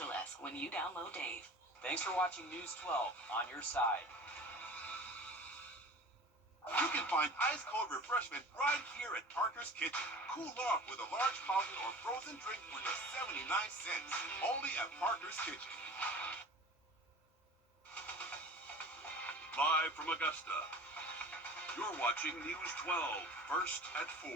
to less when you download Dave. Thanks for watching News 12 on your side. You can find ice-cold refreshment right here at Parker's Kitchen. Cool off with a large fountain or frozen drink for just 79 cents. Only at Parker's Kitchen. Live from Augusta, you're watching News 12, first at 4.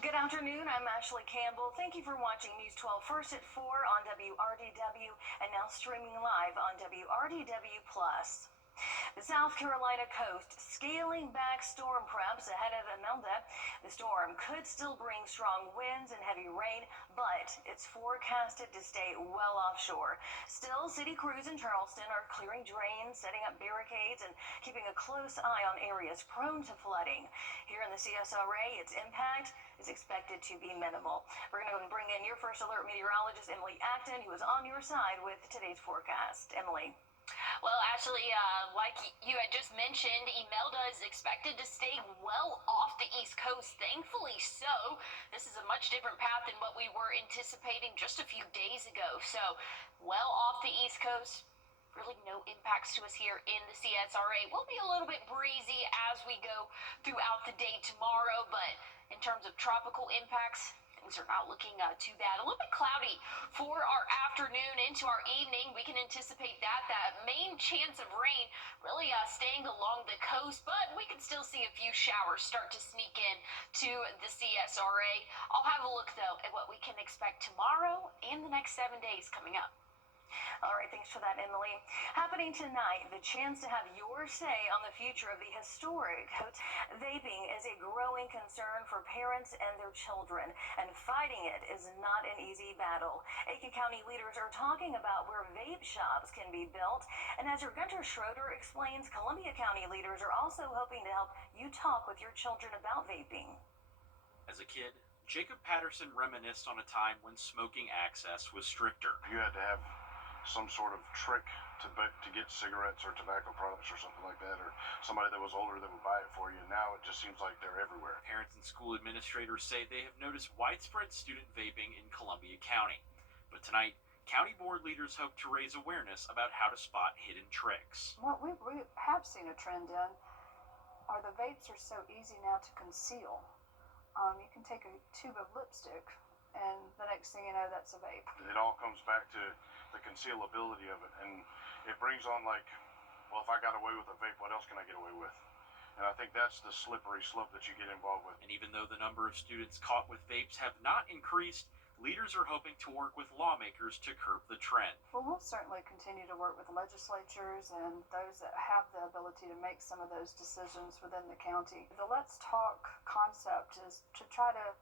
Good afternoon, I'm Ashley Campbell. Thank you for watching News 12 first at 4 on WRDW and now streaming live on WRDW+. The South Carolina coast scaling back storm preps ahead of Imelda. The storm could still bring strong winds and heavy rain, but it's forecasted to stay well offshore. Still, city crews in Charleston are clearing drains, setting up barricades, and keeping a close eye on areas prone to flooding. Here in the CSRA, its impact is expected to be minimal. We're going to go and bring in your first alert meteorologist, Emily Acton, who is on your side with today's forecast. Emily. Well, Ashley, like you had just mentioned, Imelda is expected to stay well off the East Coast. Thankfully so. This is a much different path than what we were anticipating just a few days ago. So, well off the East Coast. Really no impacts to us here in the CSRA. We'll be a little bit breezy as we go throughout the day tomorrow, but in terms of tropical impacts, things are not looking too bad. A little bit cloudy for our afternoon into our evening. We can anticipate that main chance of rain really staying along the coast, but we can still see a few showers start to sneak in to the CSRA. I'll have a look, though, at what we can expect tomorrow and the next 7 days coming up. All right, thanks for that, Emily. Happening tonight, the chance to have your say on the future of the historic hotel. Vaping is a growing concern for parents and their children, and fighting it is not an easy battle. Aiken County leaders are talking about where vape shops can be built, and as your Gunter Schroeder explains, Columbia County leaders are also hoping to help you talk with your children about vaping. As a kid, Jacob Patterson reminisced on a time when smoking access was stricter. You had to have some sort of trick to get cigarettes or tobacco products or something like that, or somebody that was older that would buy it for you. Now it just seems like they're everywhere. Parents and school administrators say they have noticed widespread student vaping in Columbia County. But tonight, county board leaders hope to raise awareness about how to spot hidden tricks. What we have seen a trend in are the vapes are so easy now to conceal. You can take a tube of lipstick and the next thing you know, that's a vape. It all comes back to the concealability of it, and it brings on like, well, if I got away with a vape, what else can I get away with? And I think that's the slippery slope that you get involved with. And even though the number of students caught with vapes have not increased, leaders are hoping to work with lawmakers to curb the trend. Well, we'll certainly continue to work with legislatures and those that have the ability to make some of those decisions within the county. The Let's Talk concept is to try to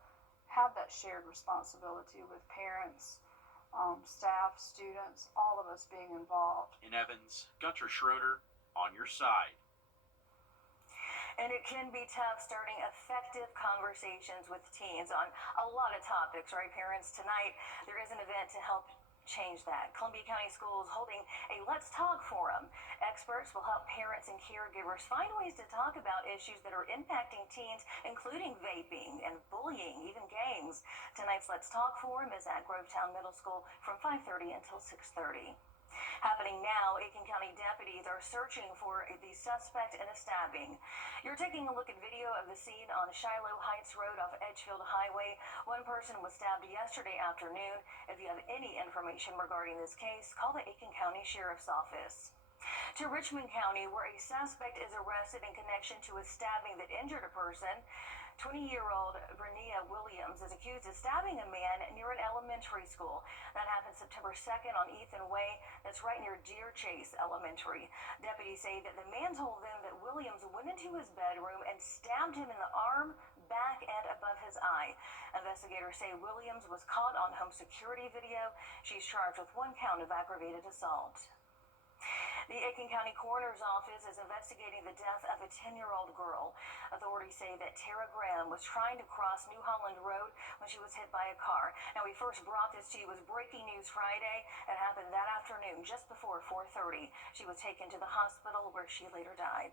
have that shared responsibility with parents, staff, students, all of us being involved. In Evans, Gunter Schroeder, on your side. And it can be tough starting effective conversations with teens on a lot of topics, right, parents? Tonight, there is an event to help change that. Columbia County Schools holding a Let's Talk forum. Experts will help parents and caregivers find ways to talk about issues that are impacting teens, including vaping and bullying, even gangs. Tonight's Let's Talk forum is at Grovetown Middle School from 5:30 until 6:30. Happening now, Aiken County deputies are searching for the suspect in a stabbing. You're taking a look at video of the scene on Shiloh Heights Road off Edgefield Highway. One person was stabbed yesterday afternoon. If you have any information regarding this case, call the Aiken County Sheriff's Office. To Richmond County, where a suspect is arrested in connection to a stabbing that injured a person. 20-year-old Vernea Williams is accused of stabbing a man near an elementary school. That happened September 2nd on Ethan Way. That's right near Deer Chase Elementary. Deputies say that the man told them that Williams went into his bedroom and stabbed him in the arm, back, and above his eye. Investigators say Williams was caught on home security video. She's charged with 1 count of aggravated assault. The Aiken County Coroner's Office is investigating the death of a 10-year-old girl. Authorities say that Tara Graham was trying to cross New Holland Road when she was hit by a car. Now, we first brought this to you as breaking news Friday. It happened that afternoon, just before 4:30. She was taken to the hospital where she later died.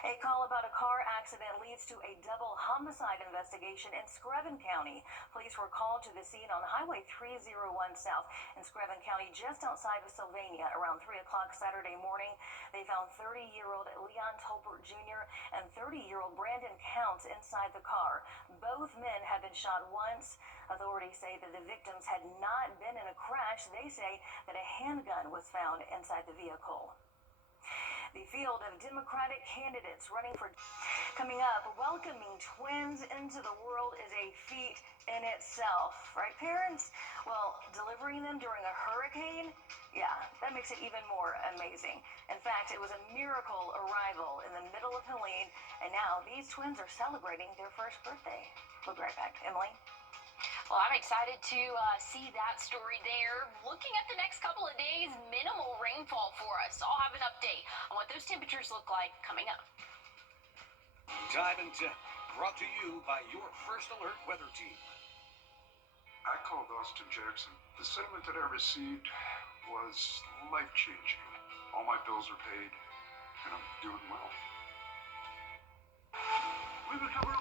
A call about a car accident leads to a double homicide investigation in Screven County. Police were called to the scene on Highway 301 South in Screven County, just outside of Sylvania, around 3 o'clock Saturday morning. They found 30-year-old Leon Tolbert Jr. and 30-year-old Brandon Counts inside the car. Both men had been shot once. Authorities say that the victims had not been in a crash. They say that a handgun was found inside the vehicle. The field of Democratic candidates running for coming up, welcoming twins into the world is a feat in itself, right, parents? Well, delivering them during a hurricane, yeah, that makes it even more amazing. In fact, it was a miracle arrival in the middle of Helene, and now these twins are celebrating their first birthday. We'll be right back. Emily? Well, I'm excited to see that story there. Looking at the next couple of days, minimal rainfall for us. I'll have an update on what those temperatures look like coming up. Time and Tip, brought to you by your First Alert weather team. I called Austin Jackson. The settlement that I received was life-changing. All my bills are paid, and I'm doing well. We recover.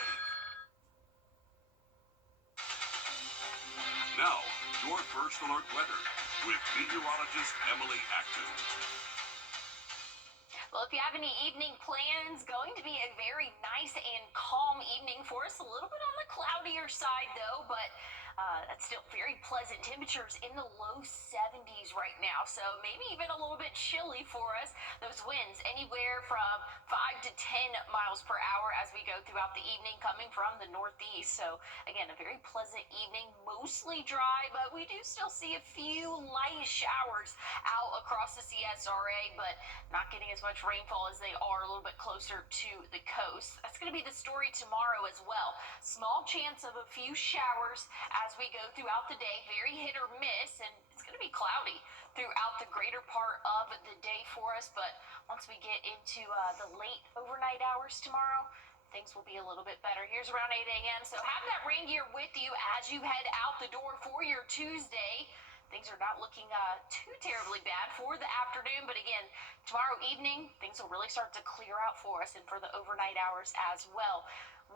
Now, your First Alert weather with meteorologist Emily Acton. Well, if you have any evening plans, going to be a very nice and calm evening for us. A little bit on the cloudier side, though, but it's still very pleasant temperatures in the low 70s right now. So maybe even a little bit chilly for us. Those winds anywhere from 5 to 10 miles per hour as we go throughout the evening coming from the northeast. So again, a very pleasant evening, mostly dry, but we do still see a few light showers out across the CSRA, but not getting as much rainfall as they are a little bit closer to the coast. That's going to be the story tomorrow as well. Small chance of a few showers as we go throughout the day, very hit or miss, and it's going to be cloudy throughout the greater part of the day for us. But once we get into the late overnight hours tomorrow, things will be a little bit better. Here's around 8 a.m. So have that rain gear with you as you head out the door for your Tuesday. Things are not looking too terribly bad for the afternoon, but again, tomorrow evening, things will really start to clear out for us and for the overnight hours as well.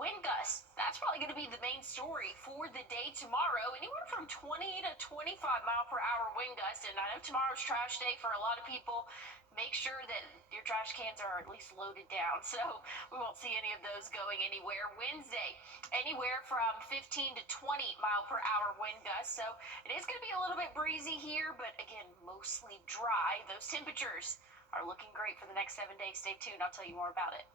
Wind gusts, that's probably going to be the main story for the day tomorrow. Anywhere from 20 to 25 mile per hour wind gusts. And I know tomorrow's trash day for a lot of people. Make sure that your trash cans are at least loaded down, so we won't see any of those going anywhere. Wednesday, anywhere from 15 to 20 mile per hour wind gusts. So it is going to be a little bit breezy here, but again, mostly dry. Those temperatures are looking great for the next 7 days. Stay tuned. I'll tell you more about it.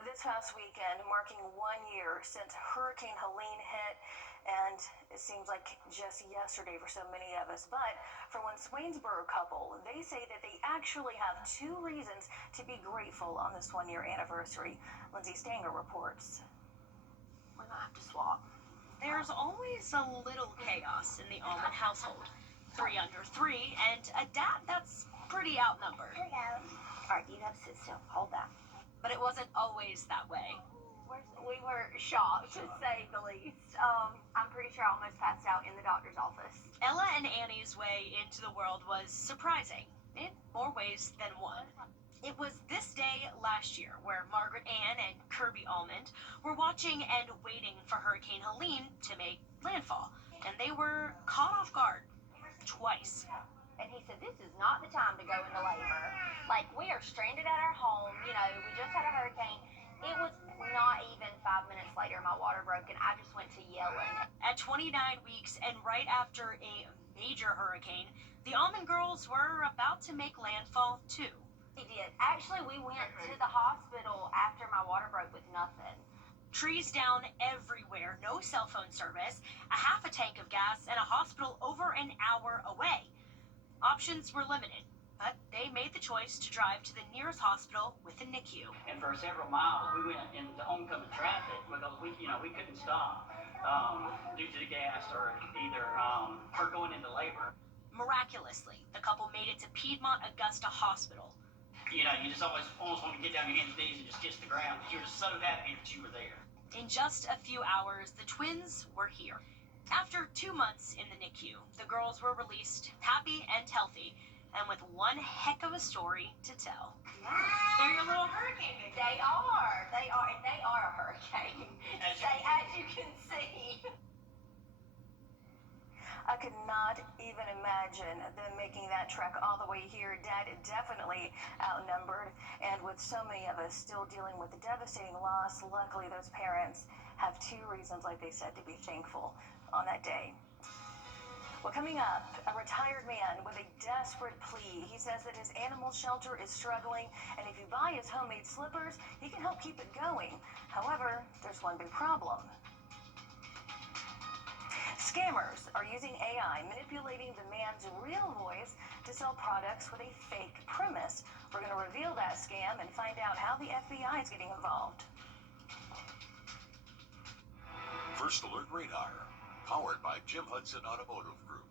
This past weekend, marking 1 year since Hurricane Helene hit, and it seems like just yesterday for so many of us. But for one Swainsboro couple, they say that they actually have 2 reasons to be grateful on this 1 year anniversary. Lindsay Stanger reports. We might have to swap. There's always a little chaos in the Almond household. 3 under 3, and a dad that's pretty outnumbered. Hello. All right, you have to sit still. Hold that. But it wasn't always that way. We were shocked, to say the least. I'm pretty sure I almost passed out in the doctor's office. Ella and Annie's way into the world was surprising, in more ways than one. It was this day last year where Margaret Ann and Kirby Almond were watching and waiting for Hurricane Helene to make landfall. And they were caught off guard twice. And he said, this is not the time to go into labor. Like, we are stranded at our home. You know, we just had a hurricane. It was not even 5 minutes later, my water broke, and I just went to yelling. At 29 weeks and right after a major hurricane, the Almond girls were about to make landfall, too. We did. Actually, we went to the hospital after my water broke with nothing. Trees down everywhere, no cell phone service, a half a tank of gas, and a hospital over an hour away. Options were limited, but they made the choice to drive to the nearest hospital with a NICU. And for several miles, we went into oncoming traffic because we couldn't stop due to the gas or either her going into labor. Miraculously, the couple made it to Piedmont Augusta Hospital. You know, you just almost want to get down your hands and knees and just kiss the ground. You were so happy that you were there. In just a few hours, the twins were here. After 2 months in the NICU, the girls were released happy and healthy, and with one heck of a story to tell. They're your little hurricane babies. They are. And they are a hurricane. As you can see. I could not even imagine them making that trek all the way here. Dad definitely outnumbered, and with so many of us still dealing with the devastating loss, luckily those parents have two reasons, like they said, to be thankful on that day. Well, coming up, a retired man with a desperate plea. He says that his animal shelter is struggling, and if you buy his homemade slippers, he can help keep it going. However, there's one big problem. Scammers are using AI, manipulating the man's real voice to sell products with a fake premise. We're going to reveal that scam and find out how the FBI is getting involved. First Alert Radar, powered by Jim Hudson Automotive Group.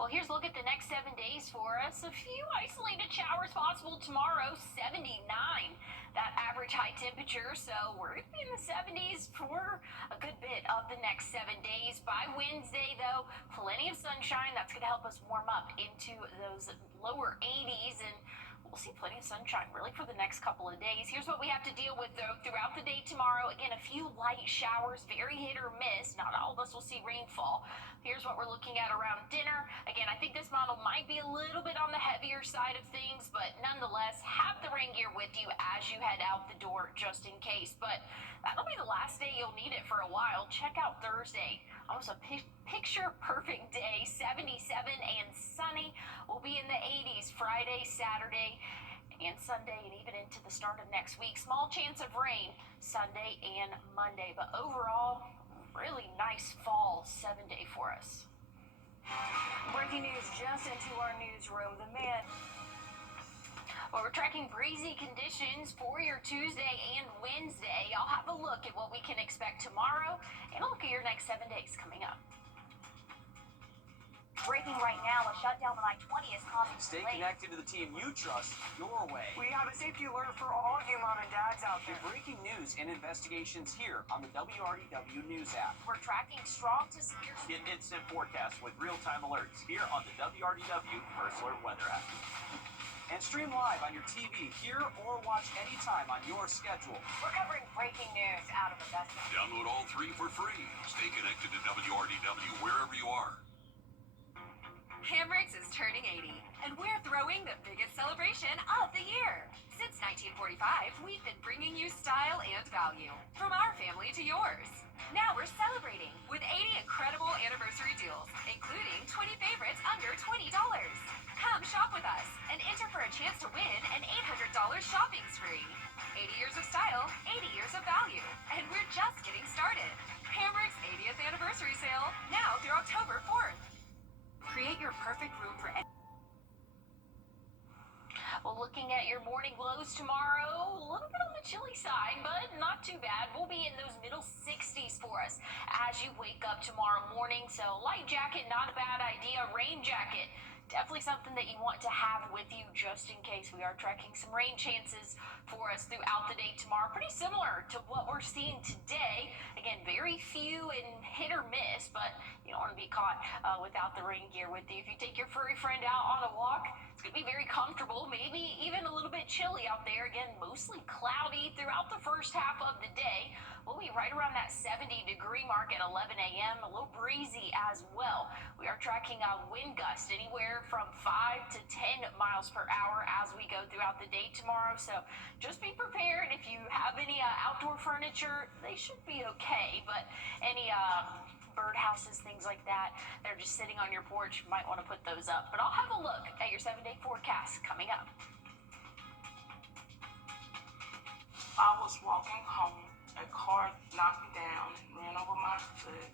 Well, here's a look at the next 7 days for us. A few isolated showers possible tomorrow, 79. That average high temperature, so we're going to be in the 70s for a good bit of the next 7 days. By Wednesday, though, plenty of sunshine. That's going to help us warm up into those lower 80s, and we'll see plenty of sunshine really for the next couple of days. Here's what we have to deal with, though, throughout the day tomorrow. Again, a few light showers, very hit or miss. Not all of us will see rainfall. Here's what we're looking at around dinner. Again, I think this model might be a little bit on the heavier side of things, but nonetheless, have the rain gear with you as you head out the door just in case. But that'll be the last day you'll need it for a while. Check out Thursday. Almost a picture perfect day, 77 and sunny. We'll be in the 80s Friday, Saturday, and Sunday, and even into the start of next week. Small chance of rain Sunday and Monday, but overall, really nice fall 7-day for us. Breaking news just into our newsroom. The man. Well, we're tracking breezy conditions for your Tuesday and Wednesday. I'll have a look at what we can expect tomorrow and a look at your next 7 days coming up. Breaking right now, a shutdown on I-20 is causing Stay delays. connected to the team you trust your way. We have a safety alert for all of you mom and dads out there. Breaking news and investigations here on the WRDW News app. We're tracking strong to severe. Get instant forecasts with real-time alerts here on the WRDW First Alert Weather app. And stream live on your TV, here or watch anytime on your schedule. We're covering breaking news out of Augusta. Download all three for free. Stay connected to WRDW wherever you are. Hamrick's is turning 80, and we're throwing the biggest celebration of the year. Since 1945, we've been bringing you style and value, from our family to yours. Now we're celebrating with 80 incredible anniversary deals, including 20 favorites under $20. Come shop with us and enter for a chance to win an $800 shopping spree. 80 years of style, 80 years of value, and we're just getting started. Hamrick's 80th anniversary sale, now through October 4th. Create your perfect room for any. Well, looking at your morning lows tomorrow, a little bit on the chilly side, but not too bad. We'll be in those middle 60s for us as you wake up tomorrow morning. So light jacket, not a bad idea. Rain jacket, definitely something that you want to have with you just in case. We are tracking some rain chances for us throughout the day tomorrow. Pretty similar to what we're seeing today. Again, very few and hit or miss, but you don't want to be caught without the rain gear with you. If you take your furry friend out on a walk, it's going to be very comfortable, maybe even a little bit chilly out there. Again, mostly cloudy throughout the first half of the day. We'll be right around that 70-degree mark at 11 a.m., a little breezy as well. We are tracking a wind gust anywhere from 5 to 10 miles per hour as we go throughout the day tomorrow. So just be prepared. If you have any outdoor furniture, they should be okay, but any birdhouses, things like that, they're just sitting on your porch, you might want to put those up. But I'll have a look at your 7-day forecast coming up. I was walking home. A car knocked me down and ran over my foot.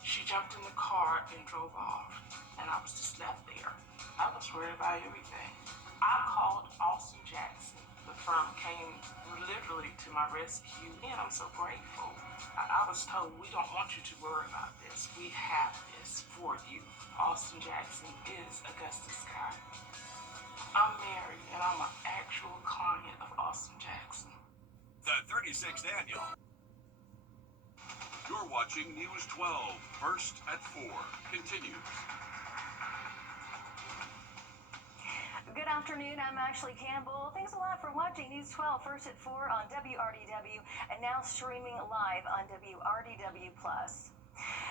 She jumped in the car and drove off, and I was just left there. I was worried about everything. I called Austin Jackson. The firm came literally to my rescue, and I'm so grateful. I was told, we don't want you to worry about this. We have this for you. Austin Jackson is Augusta Sky. I'm married, and I'm an actual client of Austin Jackson. The 36th Annual. Your You're watching News 12, first at 4. Continues. Good afternoon, I'm Ashley Campbell. Thanks a lot for watching News 12 first at 4 on WRDW and now streaming live on WRDW+.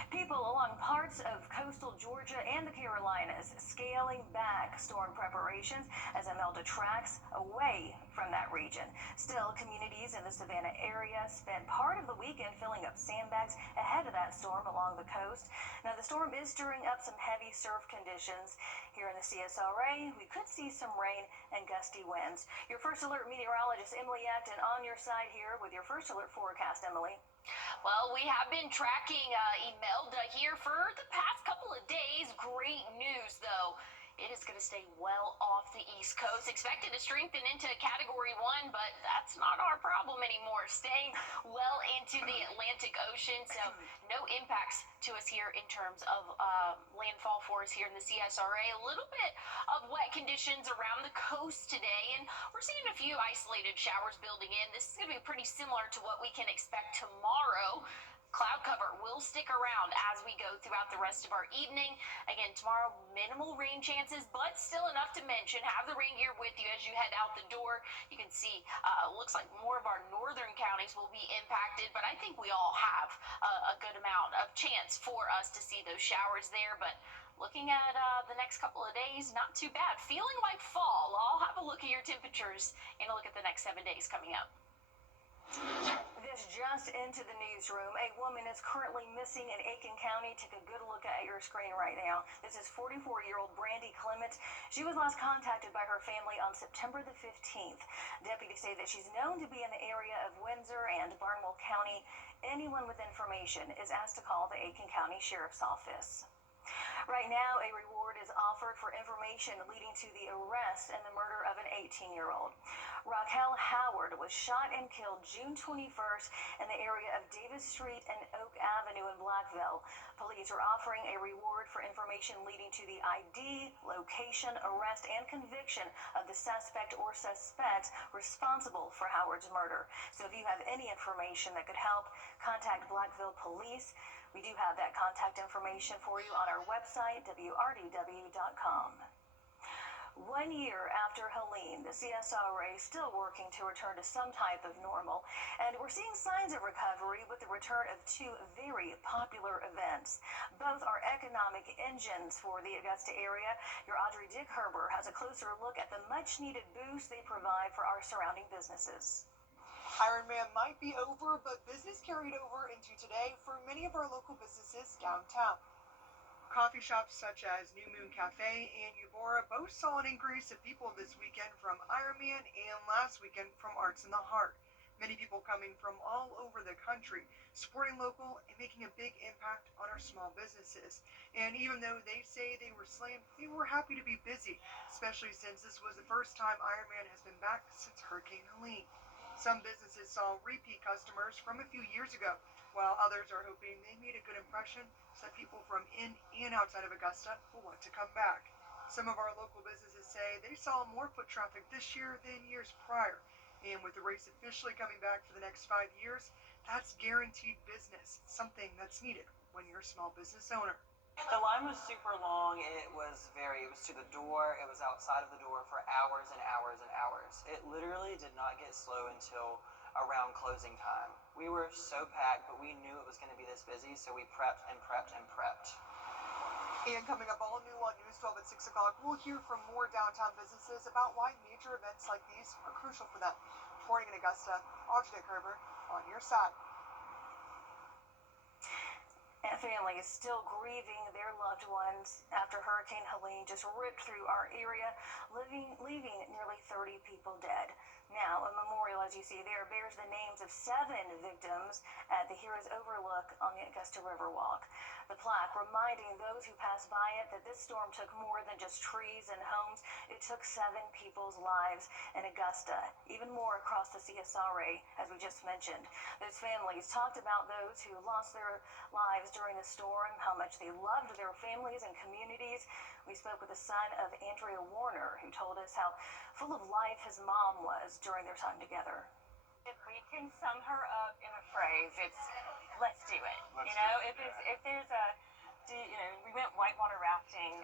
People along parts of coastal Georgia and the Carolinas scaling back storm preparations as Imelda tracks away from that region. Still, communities in the Savannah area spent part of the weekend filling up sandbags ahead of that storm along the coast. Now, the storm is stirring up some heavy surf conditions. Here in the CSRA, we could see some rain and gusty winds. Your First Alert meteorologist, Emily Acton, on your side here with your First Alert forecast, Emily. Well, we have been tracking Imelda here for the past couple of days. Great news, though. It is going to stay well off the East Coast. Expected to strengthen into Category 1, but that's not our problem anymore. Staying well into the Atlantic Ocean, so no impacts to us here in terms of landfall for us here in the CSRA. A little bit of wet conditions around the coast today, and we're seeing a few isolated showers building in. This is going to be pretty similar to what we can expect tomorrow. Cloud cover will stick around as we go throughout the rest of our evening. Again, tomorrow, minimal rain chances, but still enough to mention. Have the rain gear with you as you head out the door. You can see, looks like more of our northern counties will be impacted, but I think we all have a good amount of chance for us to see those showers there. But looking at the next couple of days, not too bad. Feeling like fall. I'll have a look at your temperatures and a look at the next 7 days coming up. This just into the newsroom. A woman is currently missing in Aiken County. Take a good look at your screen right now. This is 44-year-old Brandy Clement. She was last contacted by her family on September the 15th. Deputies say that she's known to be in the area of Windsor and Barnwell County. Anyone with information is asked to call the Aiken County Sheriff's Office. Right now, a reward is offered for information leading to the arrest and the murder of an 18-year-old. Raquel Howard was shot and killed June 21st in the area of Davis Street and Oak Avenue in Blackville. Police are offering a reward for information leading to the ID, location, arrest, and conviction of the suspect or suspects responsible for Howard's murder. So if you have any information that could help, contact Blackville Police. We do have that contact information for you on our website, WRDW.com. 1 year after Helene, the CSRA is still working to return to some type of normal, and we're seeing signs of recovery with the return of two very popular events. Both are economic engines for the Augusta area. Your Audrey Dickherber has a closer look at the much-needed boost they provide for our surrounding businesses. Ironman might be over, but business carried over into today for many of our local businesses downtown. Coffee shops such as New Moon Cafe and Eubora both saw an increase of people this weekend from Ironman and last weekend from Arts in the Heart. Many people coming from all over the country, supporting local and making a big impact on our small businesses. And even though they say they were slammed, they were happy to be busy, especially since this was the first time Ironman has been back since Hurricane Helene. Some businesses saw repeat customers from a few years ago, while others are hoping they made a good impression so that people from in and outside of Augusta will want to come back. Some of our local businesses say they saw more foot traffic this year than years prior. And with the race officially coming back for the next 5 years, that's guaranteed business, something that's needed when you're a small business owner. The line was super long. It was to the door. It was outside of the door for hours and hours and hours. It literally did not get slow until around closing time. We were so packed, but we knew it was going to be this busy, so we prepped and prepped and prepped. And coming up all new on News 12 at 6 o'clock, we'll hear from more downtown businesses about why major events like these are crucial for them. Reporting in Augusta, Audrey Dickherber, on your side. And families still grieving their loved ones after Hurricane Helene just ripped through our area, leaving nearly 30 people dead. Now, a memorial, as you see there, bears the names of 7 victims at the Heroes Overlook on the Augusta Riverwalk. The plaque reminding those who passed by it that this storm took more than just trees and homes. It took 7 people's lives in Augusta, even more across the CSRA, as we just mentioned. Those families talked about those who lost their lives during the storm, how much they loved their families and communities. We spoke with the son of Andrea Warner, who told us how full of life his mom was during their time together. If we can sum her up in a phrase, it's let's do it. Let's you know, do it, if there's a, we went whitewater rafting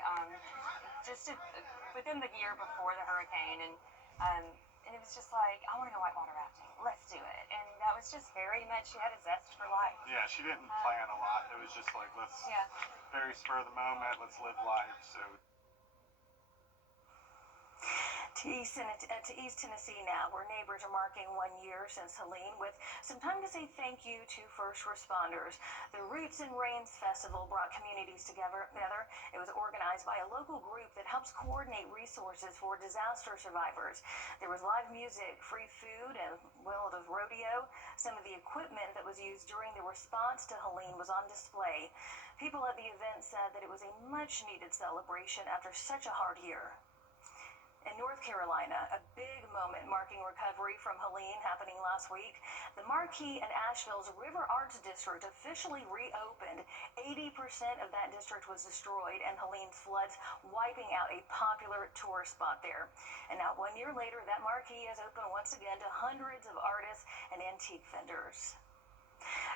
within the year before the hurricane, and it was just like, I want to go whitewater rafting. Let's do it. And that was just very much, she had a zest for life. Yeah, she didn't plan a lot. It was just like, let's, very spur of the moment, let's live life. So. To East Tennessee now, where neighbors are marking 1 year since Helene, with some time to say thank you to first responders. The Roots and Rains Festival brought communities together. It was organized by a local group that helps coordinate resources for disaster survivors. There was live music, free food, and, well, it was rodeo. Some of the equipment that was used during the response to Helene was on display. People at the event said that it was a much-needed celebration after such a hard year. In North Carolina, a big moment marking recovery from Helene happening last week. The Marquis and Asheville's River Arts District officially reopened. 80% of that district was destroyed, and Helene's floods wiping out a popular tourist spot there. And now 1 year later, that Marquis is open once again to hundreds of artists and antique vendors.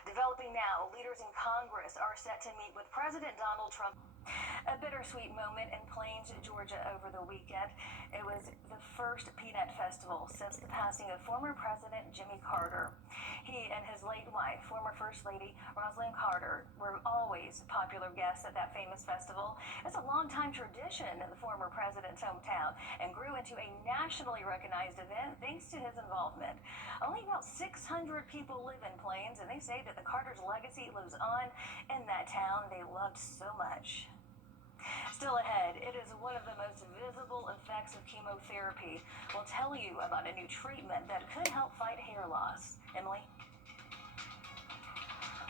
Developing now, leaders in Congress are set to meet with President Donald Trump. A bittersweet moment in Plains, Georgia over the weekend. It was the first Peanut Festival since the passing of former President Jimmy Carter. He and his late wife, former First Lady Rosalynn Carter, were always popular guests at that famous festival. It's a longtime tradition in the former president's hometown and grew into a nationally recognized event thanks to his involvement. Only about 600 people live in Plains, and they say that the Carter's legacy lives on in that town they loved so much. Still ahead, it is one of the most visible effects of chemotherapy. We'll tell you about a new treatment that could help fight hair loss. Emily?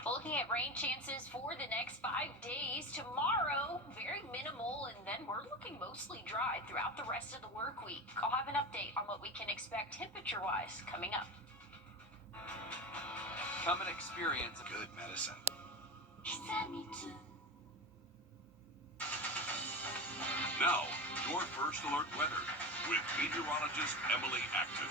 Looking at rain chances for the next 5 days. Tomorrow, very minimal, and then we're looking mostly dry throughout the rest of the work week. I'll have an update on what we can expect temperature-wise coming up. Come and experience good medicine. Now, your First Alert weather with meteorologist Emily Acton.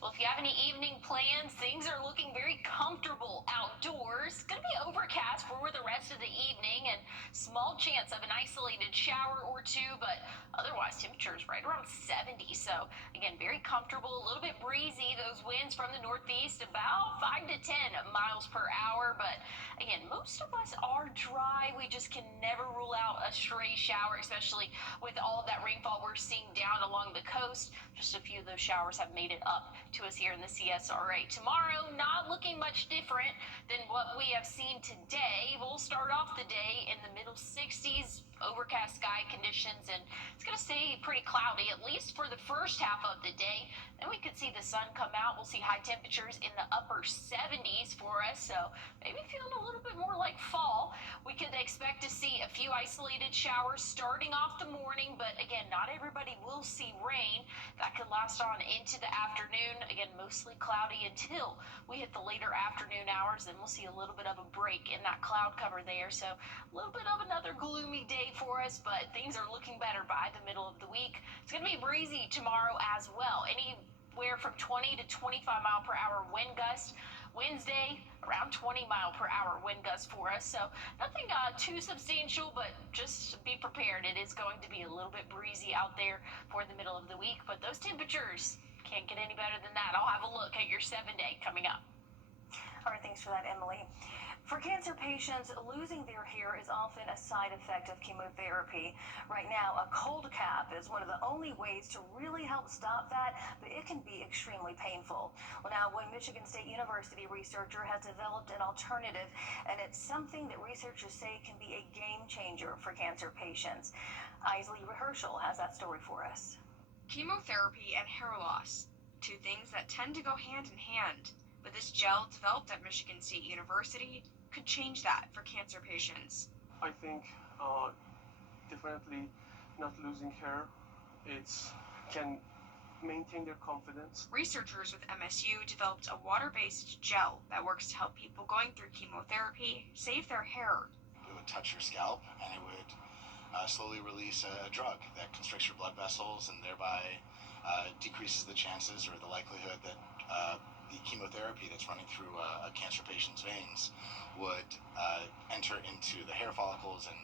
Well, if you have any evening plans, things are looking very comfortable outdoors. It's going to be overcast for the rest of the evening and small chance of an isolated shower or two, but otherwise temperatures right around 70. So again, very comfortable, a little bit breezy. Those winds from the northeast about 5 to 10 miles per hour. But again, most of us are dry. We just can never rule out a stray shower, especially with all of that rainfall we're seeing down along the coast. Just a few of those showers have made it up to us here in the CSRA. Tomorrow, not looking much different than what we have seen today. We'll start off the day in the middle 60s, overcast sky conditions, and it's going to stay pretty cloudy, at least for the first half of the day. Then we could see the sun come out. We'll see high temperatures in the upper 70s for us, so maybe feeling a little bit more like fall. We could expect to see a few isolated showers starting off the morning, but again, not everybody will see rain. That could last on into the afternoon. Again, mostly cloudy until we hit the later afternoon hours. Then we'll see a little bit of a break in that cloud cover there. So a little bit of another gloomy day for us, but things are looking better by the middle of the week. It's going to be breezy tomorrow as well. Anywhere from 20 to 25 mile per hour wind gusts. Wednesday, around 20 mile per hour wind gusts for us. So nothing too substantial, but just be prepared. It is going to be a little bit breezy out there for the middle of the week, but those temperatures can't get any better than that. I'll have a look at your 7-day coming up. All right, thanks for that, Emily. For cancer patients, losing their hair is often a side effect of chemotherapy. Right now, a cold cap is one of the only ways to really help stop that, but it can be extremely painful. Well, now, one Michigan State University researcher has developed an alternative, and it's something that researchers say can be a game changer for cancer patients. Isley Rehearsal has that story for us. Chemotherapy and hair loss, two things that tend to go hand in hand. But this gel developed at Michigan State University could change that for cancer patients. I think definitely not losing hair, it can maintain their confidence. Researchers with MSU developed a water-based gel that works to help people going through chemotherapy save their hair. It would touch your scalp and it would slowly release a drug that constricts your blood vessels and thereby decreases the chances or the likelihood that the chemotherapy that's running through a cancer patient's veins would enter into the hair follicles and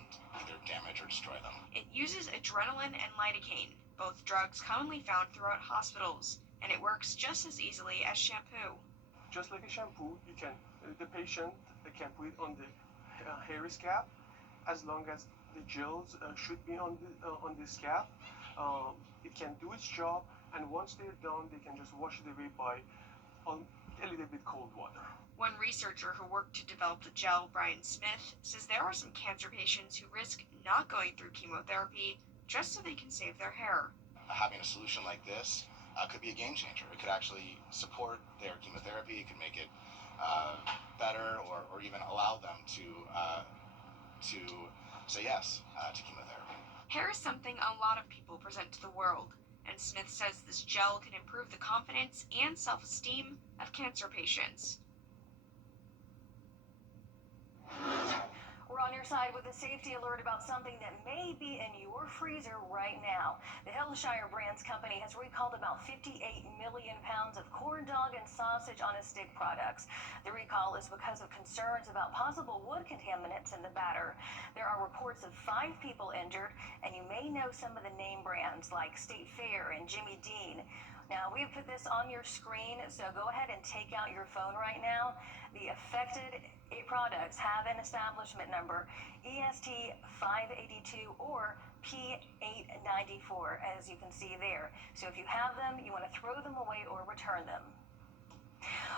either damage or destroy them. It uses adrenaline and lidocaine, both drugs commonly found throughout hospitals, and it works just as easily as shampoo. Just like a shampoo, the patient can put it on the hair scalp as long as the gels should be on the scalp. It can do its job, and once they're done, they can just wash it away by a little bit cold water. One researcher who worked to develop the gel, Brian Smith, says there are some cancer patients who risk not going through chemotherapy just so they can save their hair. Having a solution like this could be a game changer. It could actually support their chemotherapy. It could make it better, or even allow them to say yes to chemotherapy. Hair is something a lot of people present to the world, and Smith says this gel can improve the confidence and self-esteem of cancer patients. We're on your side with a safety alert about something that may be in your freezer right now. The Hillshire Brands Company has recalled about 58 million pounds of corn dog and sausage on a stick products. The recall is because of concerns about possible wood contaminants in the batter. There are reports of 5 people injured, and you may know some of the name brands like State Fair and Jimmy Dean. Now, we've put this on your screen, so go ahead and take out your phone right now. The affected products have an establishment number, EST 582 or P894, as you can see there. So if you have them, you want to throw them away or return them.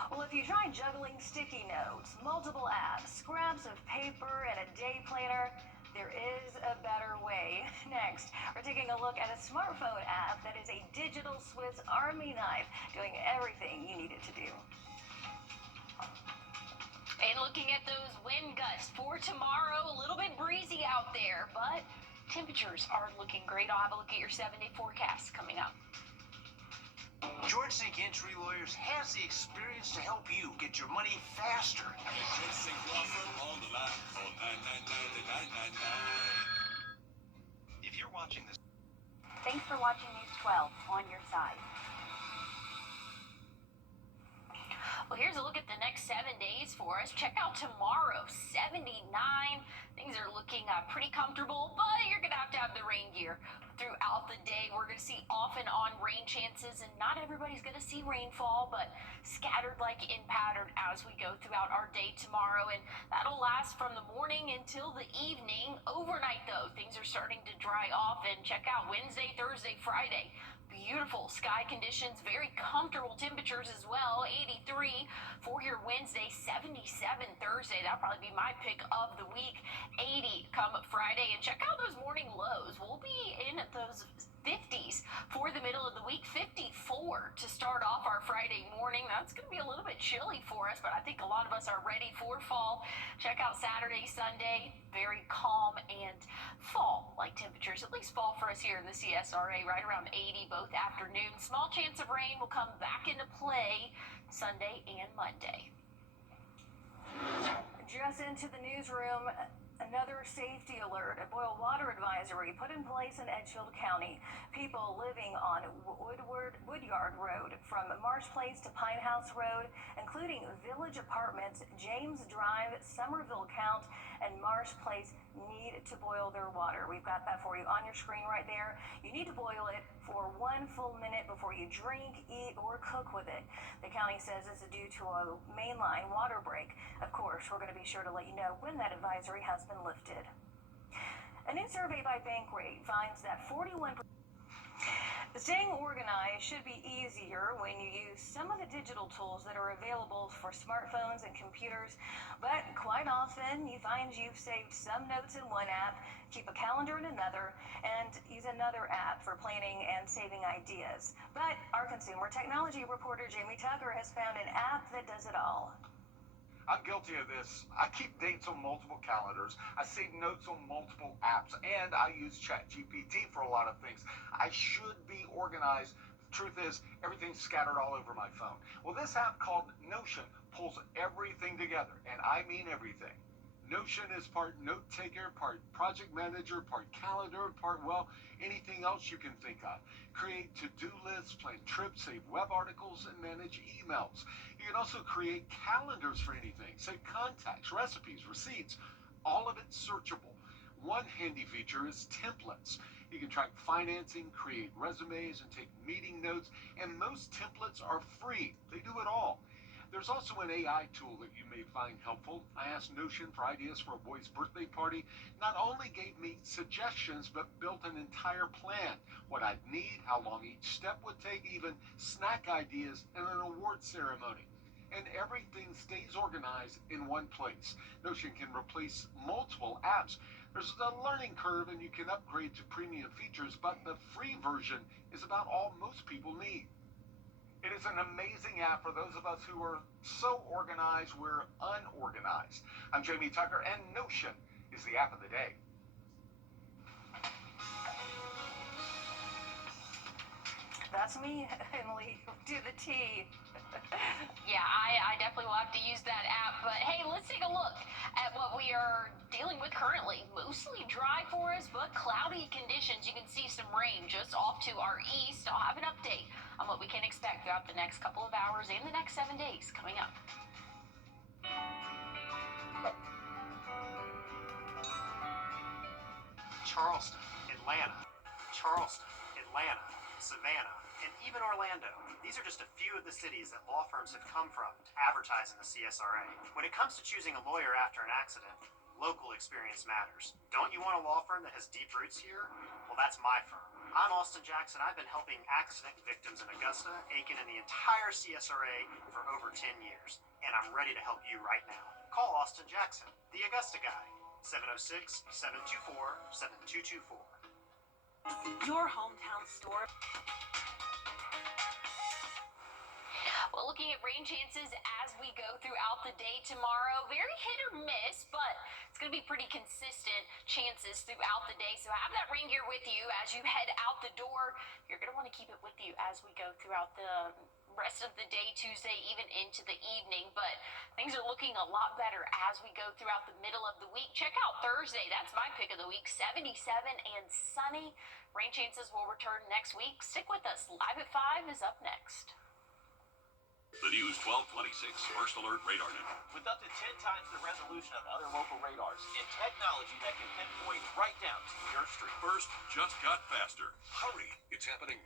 Well, if you try juggling sticky notes, multiple apps, scraps of paper, and a day planner, there is a better way. Next, we're taking a look at a smartphone app that is a digital Swiss Army knife, doing everything you need it to do. And looking at those wind gusts for tomorrow, a little bit breezy out there, but temperatures are looking great. I'll have a look at your 7-day forecast coming up. George Sink Entry Lawyers has the experience to help you get your money faster. George Sink Law Firm on the line for 999-999. If you're watching this... Thanks for watching News 12 on your side. Well, here's a look at the next 7 days for us. Check out tomorrow, 79. Things are looking pretty comfortable, but you're going to have the rain gear. Throughout the day, we're going to see off and on rain chances, and not everybody's going to see rainfall, but scattered like in pattern as we go throughout our day tomorrow, and that'll last from the morning until the evening. Overnight, though, things are starting to dry off, and check out Wednesday, Thursday, Friday. Beautiful sky conditions, very comfortable temperatures as well. 83 for your Wednesday, 77 Thursday. That'll probably be my pick of the week. 80 come Friday, and check out those morning lows. We'll be in those 50s for the middle of the week. 54 to start off our Friday morning. That's going to be a little bit chilly for us, but I think a lot of us are ready for fall. Check out Saturday, Sunday. Very calm and fall-like temperatures, at least fall for us here in the CSRA, right around 80 both afternoons. Small chance of rain will come back into play Sunday and Monday. Just into the newsroom, another safety alert. A boil water advisory put in place in Edgefield County. People living on Woodyard Road from Marsh Place to Pine House Road, including Village Apartments, James Drive, Somerville Count, and Marsh Place, need to boil their water. We've got that for you on your screen right there. You need to boil it for 1 full minute before you drink, eat, or cook with it. The county says this is due to a mainline water break. Of course, we're going to be sure to let you know when that advisory has been lifted. A new survey by Bankrate finds that 41%. Staying organized should be easier when you use some of the digital tools that are available for smartphones and computers, but quite often you find you've saved some notes in one app, keep a calendar in another, and use another app for planning and saving ideas. But our consumer technology reporter Jamie Tucker has found an app that does it all. I'm guilty of this. I keep dates on multiple calendars. I save notes on multiple apps, and I use ChatGPT for a lot of things. I should be organized. The truth is, everything's scattered all over my phone. Well, this app called Notion pulls everything together, and I mean everything. Notion is part note taker, part project manager, part calendar, part, well, anything else you can think of. Create to-do lists, plan trips, save web articles, and manage emails. You can also create calendars for anything, save contacts, recipes, receipts, all of it searchable. One handy feature is templates. You can track financing, create resumes, and take meeting notes, and most templates are free. They do it all. There's also an AI tool that you may find helpful. I asked Notion for ideas for a boy's birthday party. Not only gave me suggestions, but built an entire plan. What I'd need, how long each step would take, even snack ideas, and an award ceremony. And everything stays organized in one place. Notion can replace multiple apps. There's a learning curve and you can upgrade to premium features, but the free version is about all most people need. It is an amazing app for those of us who are so organized we're unorganized. I'm Jamie Tucker, and Notion is the app of the day. That's me, Emily, to the T. Yeah, I definitely will have to use that app. But hey, let's take a look at what we are dealing with currently. Mostly dry for us, but cloudy conditions. You can see some rain just off to our east. I'll have an update on what we can expect throughout the next couple of hours and the next 7 days coming up. Charleston, Atlanta, Charleston, Atlanta, Savannah, and even Orlando. These are just a few of the cities that law firms have come from to advertise in the CSRA. When it comes to choosing a lawyer after an accident, local experience matters. Don't you want a law firm that has deep roots here? Well, that's my firm. I'm Austin Jackson. I've been helping accident victims in Augusta, Aiken, and the entire CSRA for over 10 years, and I'm ready to help you right now. Call Austin Jackson, the Augusta guy, 706-724-7224. Your hometown store. Well, looking at rain chances as we go throughout the day tomorrow, very hit or miss, but it's going to be pretty consistent chances throughout the day. So have that rain gear with you as you head out the door. You're going to want to keep it with you as we go throughout the rest of the day, Tuesday, even into the evening. But things are looking a lot better as we go throughout the middle of the week. Check out Thursday. That's my pick of the week. 77 and sunny. Rain chances will return next week. Stick with us. Live at 5 is up next. The News 1226 First Alert Radar Net. With up to 10 times the resolution of other local radars and technology that can pinpoint right down to your street. First just got faster. Hurry, it's happening